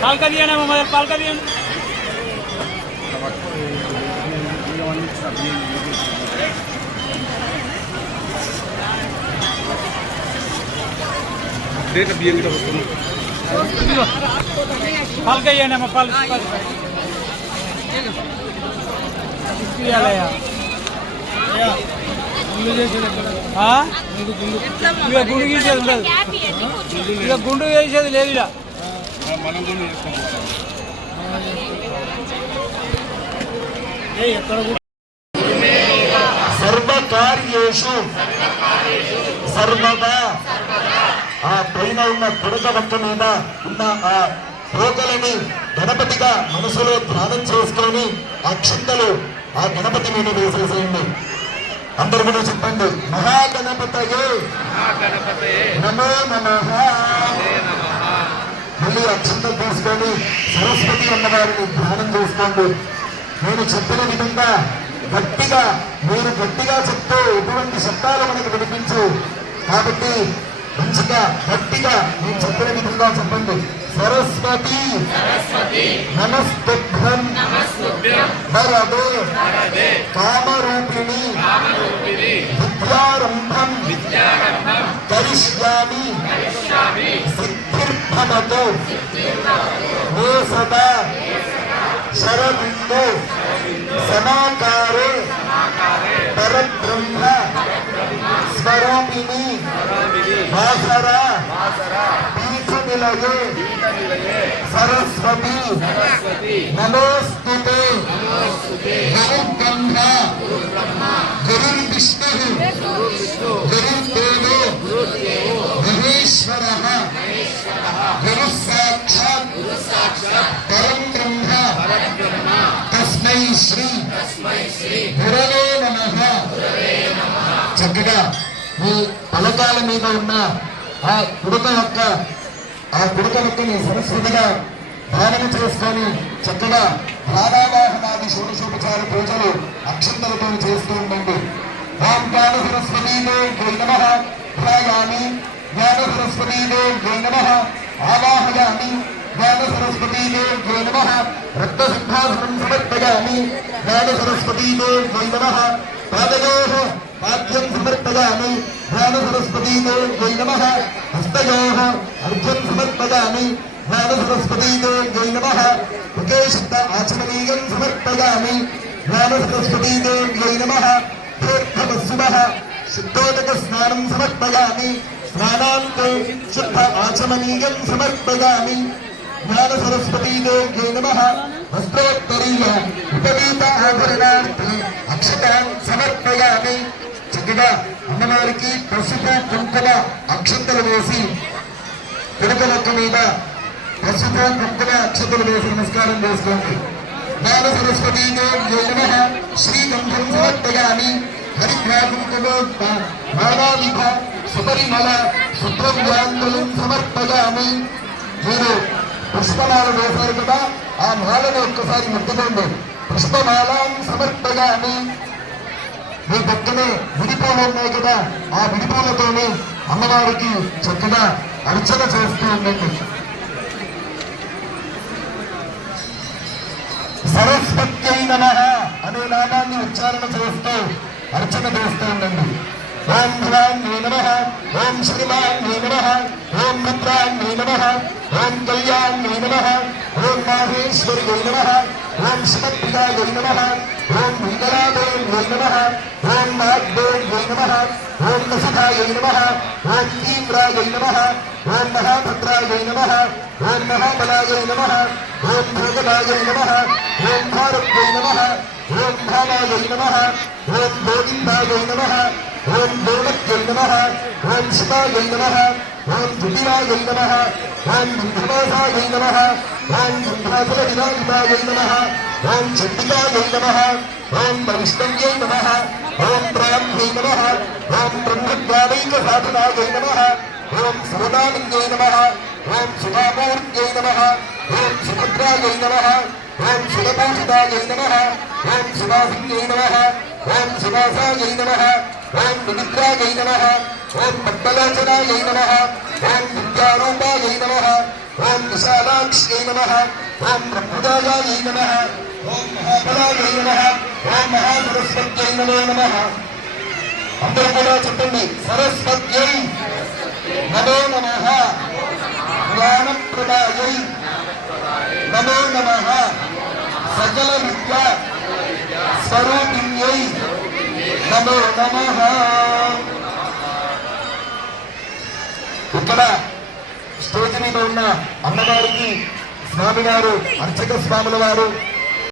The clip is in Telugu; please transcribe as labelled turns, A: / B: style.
A: Palca bien, mamá, palca bien. ¿Qué ఇక గుండు గీసేది ఉండదు. ఇక గుండు వేసేది లేదు ఇలా
B: మనం కూడా చేస్తాం.
C: సర్వకార్యేషు సర్వదా. ఆ పైన ఉన్న కొడక మొక్క మీద ఉన్న ఆ రోగులని గణపతిగా మనసులో ధ్యానం చేసుకొని ఆ చింతలు ఆ గణపతి మీద వేసేసేయండి. అందరు కూడా చెప్పండి మహాగణపతయే. నమో నమః. మళ్ళీ అక్షంతం తీసుకొని సరస్వతి అన్నవారిని ధ్యానం చేసుకోండి. నేను చెప్పిన విధంగా గట్టిగా మీరు గట్టిగా చెప్తే ఎటువంటి శబ్దాలు మనకు వినిపించు కాబట్టి మంచిగా గట్టిగా నేను చెప్పిన విధంగా చెప్పండి. సరస్వతి. నమస్తుభ్యం వరదే. కామరూపిణి. విద్యారంభం. కరిష్యామి. సిద్ధిర్భవతు. మే సదా. శరదిందో సమాకారే. పరబ్రహ్మ. స్వరూపిణి వాసర పీఠ నిలయే సరస్వతి నమోస్తుతే గురుబ్రహ్మ గురుర్విష్ణు గురుర్దేవో మహేశ్వర గురు సాక్షాత్ పరం బ్రహ్మ తస్మై శ్రీ గురవే నమ చక్కగా మీ పలకాల మీద ఉన్న ఆ కుడత యొక్క ఆ కుడత యొక్కని సరస్వతిగా ధారణ చేసుకొని చక్కగా రాధావాహనాది షోడశోపచార పూజలు అక్షంతలతో చేస్తూ ఉండండి. ఓం జ్ఞాన సరస్వతీదే జై నమ. ధ్యాయామి జ్ఞాన సరస్వతీదే జై నమ. ఆవాహయామి జ్ఞాన సరస్వతీదే జై నమ. రక్త సింహాసనం సమర్పయామి జ్ఞాన సరస్వతీదే జై నమ. పాదయోః पाठ्यं समर्पयामि ध्यानसरस्वतीदेव्यै नमः। हस्तयोः अर्घ्यं समर्पयामि ध्यानसरस्वतीदेव्यै नमः। मुकेशब्द आचमनीयं समर्पयामि ध्यानसरस्वतीदेव्यै नमः। तीर्थवस्तुमः शुद्धोदकस्नानं समर्पयामि स्नानान्ते शुद्ध आचमनीयं समर्पयामि ज्ञानसरस्वतीदेव्यै नमः। वस्त्रोत्तरीय उपवीत आभरणार्थे अक्षतान् समर्पयामि చక్కగా అమ్మవారికి పసుపు కుంకుమ అక్షంతలు వేసి పిడకలొక్క మీద పసుపు కుంకుమ అక్షతలు వేసి నమస్కారం చేసుకోండి. బాల సరస్వతి శ్రీగంధం సమర్పయామి. హరిద్రాకుంకుమో మాలావిధ సుపరిమళ సుద్రవ్యాంగులం సమర్పయామి. మీరు పుష్పమాల వేశారు కదా ఆ మాలను ఒక్కసారి ముట్టుకోండి. పుష్పమాలం సమర్పయామి. మీ పక్కనే విడిపోలు ఉన్నాయి కదా. ఆ విడిపోలతోనే అమ్మవారికి చక్కగా అర్చన చేస్తూ ఉండండి. సరస్వతి నమ అనే నామాన్ని ఉచ్చారణ చేస్తూ అర్చన చేస్తూ ఉండండి. ఓం భ్రాన్యే నమ ఓం శ్రీమాన్యే నమ ఓం మిత్రాన్యే నమ ఓం కళ్యాణ్యే నమ ఓం మాహేశ్వరి నమ. ఓం శివప్రియాయ నమ ఓం మంగళాదయ నమ ఓం నాగ్దేవ్యై నమ ఓం నసధాయ నమ ఓం తీవ్రాయ నమ ఓం మహాభద్రాయ నమ ఓం మహాబలాయ నమ ఓం భోగలాయ నమ ఓం భారత్య నమ ఓం భావాయ నమ ఓం గోవిందాయ నమ ఓం గోడక్యై నమ ఓం శివాయ నమ ఓం దుటిరాయ నమ ఓం బంధవాసాయ నమ ఓం బంధాసుల వినాయకాయ నమ ఓం చండికాయై నమ ఓం వైష్ణవ్యై నమ ఓం ప్రాణ్యై నమ ఓం బ్రహ్మజ్ఞానైక సాధనాయై నమ ఓం సోదానందై నమ ఓం సుధామూర్త్యై నమ ఓం సుభద్రాయై నమ ఓం సులభూషితాయ నమ ఓం సువాసిన్యై నమ ఓం సువాసాయ నమ ఓం వివిద్రాయ నమ ఓం పద్మలోచనాయ నమ ఓం విద్యారూపాయ నమ ఓం విశాలాక్ష్యై నమ ఓం బ్రహ్మదాయాయై నమ ఓం మహాబలాయై నమ ఓం మహాసరస్వత్యై నమో నమ అందరూ కూడా చెప్పండి సరస్వత్యై నమో నమ జ్ఞానప్రదాయై నమో నమ సకల విద్య స్వరూపిణ్యై నమో నమ ఇక్కడ స్టేజ్ మీద ఉన్న అమ్మవారికి స్వామివారు అర్చక స్వాముల వారు